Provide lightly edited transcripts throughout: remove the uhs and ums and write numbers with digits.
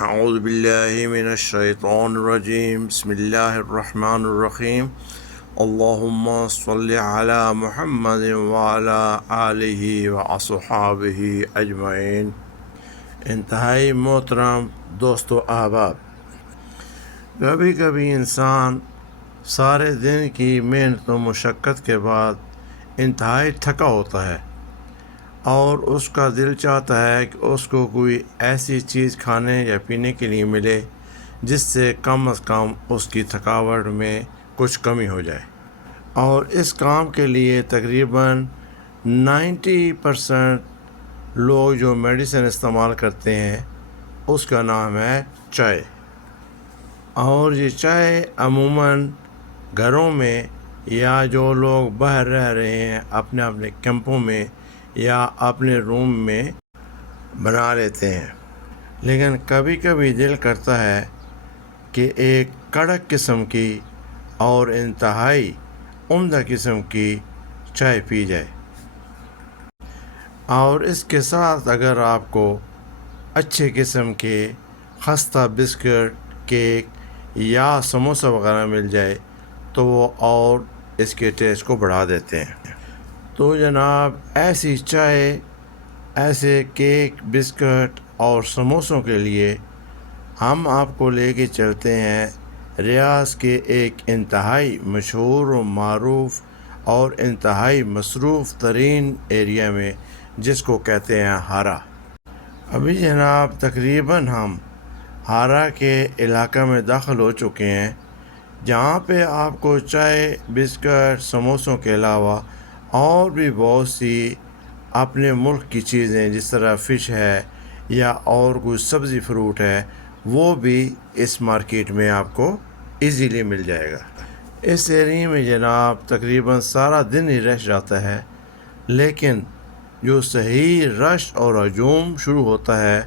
اعوذ باللہ من الشیطان الرجیم بسم اللہ الرحمن الرحیم اللہم صلی علی محمد وعلی آلہ واصحابہ اجمعین۔ انتہائی محترم دوستو احباب، کبھی کبھی انسان سارے دن کی محنت و مشقت کے بعد انتہائی تھکا ہوتا ہے اور اس کا دل چاہتا ہے کہ اس کو کوئی ایسی چیز کھانے یا پینے کے لیے ملے جس سے کم از کم اس کی تھکاوٹ میں کچھ کمی ہو جائے، اور اس کام کے لیے تقریباً 90% لوگ جو میڈیسن استعمال کرتے ہیں اس کا نام ہے چائے۔ اور یہ چائے عموماً گھروں میں یا جو لوگ باہر رہ رہے ہیں اپنے اپنے کیمپوں میں یا اپنے روم میں بنا لیتے ہیں، لیکن کبھی کبھی دل کرتا ہے کہ ایک کڑک قسم کی اور انتہائی عمدہ قسم کی چائے پی جائے، اور اس کے ساتھ اگر آپ کو اچھے قسم کے خستہ بسکٹ، کیک یا سموسہ وغیرہ مل جائے تو وہ اور اس کے ٹیسٹ کو بڑھا دیتے ہیں۔ تو جناب، ایسی چائے، ایسے کیک، بسکٹ اور سموسوں کے لیے ہم آپ کو لے کے چلتے ہیں ریاض کے ایک انتہائی مشہور و معروف اور انتہائی مصروف ترین ایریا میں، جس کو کہتے ہیں ہارا۔ ابھی جناب تقریباً ہم ہارا کے علاقہ میں داخل ہو چکے ہیں، جہاں پہ آپ کو چائے، بسکٹ، سموسوں کے علاوہ اور بھی بہت سی اپنے ملک کی چیزیں جس طرح فش ہے یا اور کوئی سبزی فروٹ ہے وہ بھی اس مارکیٹ میں آپ کو ایزیلی مل جائے گا۔ اس ایریا میں جناب تقریباً سارا دن ہی رش جاتا ہے، لیکن جو صحیح رش اور ہجوم شروع ہوتا ہے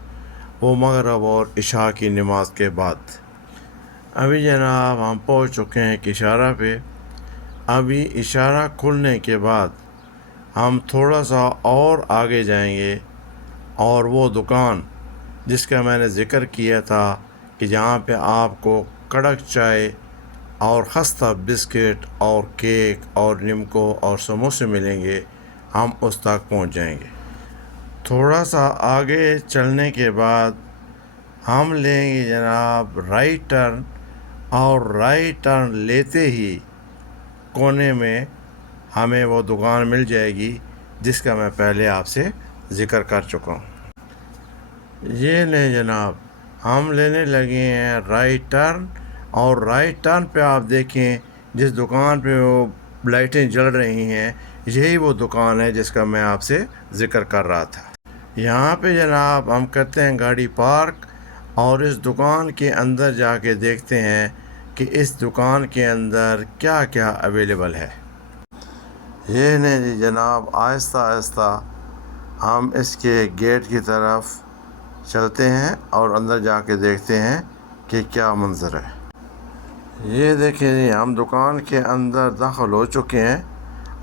وہ مغرب اور عشاء کی نماز کے بعد۔ ابھی جناب ہم پہنچ چکے ہیں اشارہ پہ۔ ابھی اشارہ کھلنے کے بعد ہم تھوڑا سا اور آگے جائیں گے، اور وہ دکان جس کا میں نے ذکر کیا تھا کہ جہاں پہ آپ کو کڑک چائے اور خستہ بسکٹ اور کیک اور نمکو اور سموسے ملیں گے، ہم اس تک پہنچ جائیں گے۔ تھوڑا سا آگے چلنے کے بعد ہم لیں گے جناب رائٹ ٹرن، اور رائٹ ٹرن لیتے ہی کونے میں ہمیں وہ دکان مل جائے گی جس کا میں پہلے آپ سے ذکر کر چکا ہوں۔ یہ لیں جناب، ہم لینے لگے ہیں رائٹ ٹرن، اور رائٹ ٹرن پہ آپ دیکھیں جس دکان پہ وہ لائٹیں جل رہی ہیں، یہی وہ دکان ہے جس کا میں آپ سے ذکر کر رہا تھا۔ یہاں پہ جناب ہم کرتے ہیں گاڑی پارک، اور اس دکان کے اندر جا کے دیکھتے ہیں کہ اس دکان کے اندر کیا کیا اویلیبل ہے۔ یہ نہیں جی جناب، آہستہ آہستہ ہم اس کے گیٹ کی طرف چلتے ہیں اور اندر جا کے دیکھتے ہیں کہ کیا منظر ہے۔ یہ دیکھیں جی، ہم دکان کے اندر داخل ہو چکے ہیں،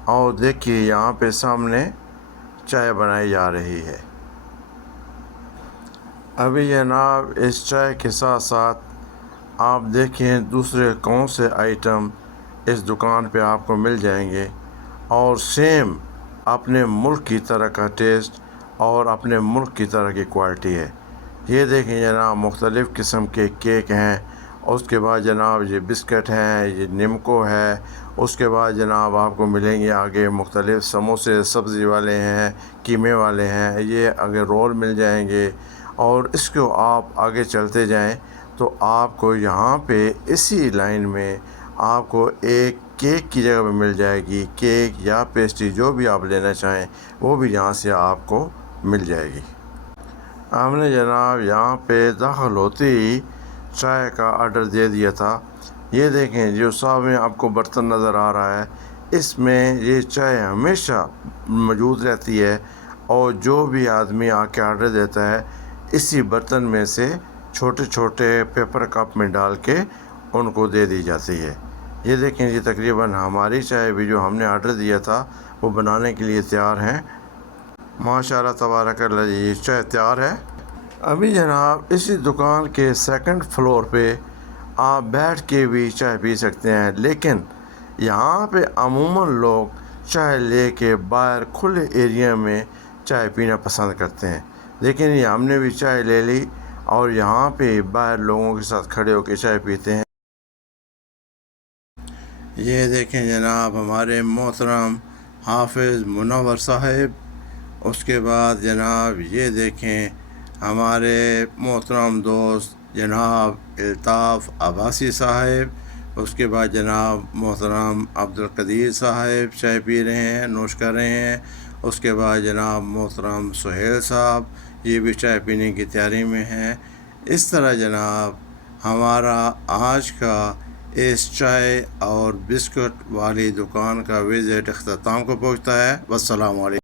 اور دیکھیے یہاں پہ سامنے چائے بنائی جا رہی ہے۔ ابھی جناب اس چائے کے ساتھ ساتھ آپ دیکھیں دوسرے کون سے آئٹم اس دکان پہ آپ کو مل جائیں گے، اور سیم اپنے ملک کی طرح کا ٹیسٹ اور اپنے ملک کی طرح کی کوالٹی ہے۔ یہ دیکھیں جناب، مختلف قسم کے کیک ہیں، اس کے بعد جناب یہ بسکٹ ہیں، یہ نمکو ہے، اس کے بعد جناب آپ کو ملیں گے آگے مختلف سموسے، سبزی والے ہیں، قیمے والے ہیں، یہ آگے رول مل جائیں گے، اور اس کو آپ آگے چلتے جائیں تو آپ کو یہاں پہ اسی لائن میں آپ کو ایک کیک کی جگہ پہ مل جائے گی، کیک یا پیسٹری جو بھی آپ لینا چاہیں وہ بھی یہاں سے آپ کو مل جائے گی۔ ہم نے جناب یہاں پہ داخل ہوتے ہی چائے کا آرڈر دے دیا تھا۔ یہ دیکھیں جو سامنے آپ کو برتن نظر آ رہا ہے، اس میں یہ چائے ہمیشہ موجود رہتی ہے، اور جو بھی آدمی آ کے آرڈر دیتا ہے اسی برتن میں سے چھوٹے چھوٹے پیپر کپ میں ڈال کے ان کو دے دی جاتی ہے۔ یہ دیکھیں جی، تقریباً ہماری چائے بھی جو ہم نے آرڈر دیا تھا وہ بنانے کے لیے تیار ہیں۔ ماشاء اللہ تبارک اللہ، یہ چائے تیار ہے۔ ابھی جناب اسی دکان کے سیکنڈ فلور پہ آپ بیٹھ کے بھی چائے پی سکتے ہیں، لیکن یہاں پہ عموماً لوگ چائے لے کے باہر کھلے ایریا میں چائے پینا پسند کرتے ہیں، لیکن یہ ہم نے بھی چائے لے لی اور یہاں پہ باہر لوگوں کے ساتھ کھڑے ہو کے چائے پیتے ہیں۔ یہ دیکھیں جناب ہمارے محترم حافظ منور صاحب، اس کے بعد جناب یہ دیکھیں ہمارے محترم دوست جناب الطاف عباسی صاحب، اس کے بعد جناب محترم عبدالقدیر صاحب چائے پی رہے ہیں، نوش کر رہے ہیں، اس کے بعد جناب محترم سہیل صاحب یہ بھی چائے پینے کی تیاری میں ہیں۔ اس طرح جناب ہمارا آج کا اس چائے اور بسکٹ والی دکان کا وزٹ اختتام کو پہنچتا ہے۔ والسلام علیکم۔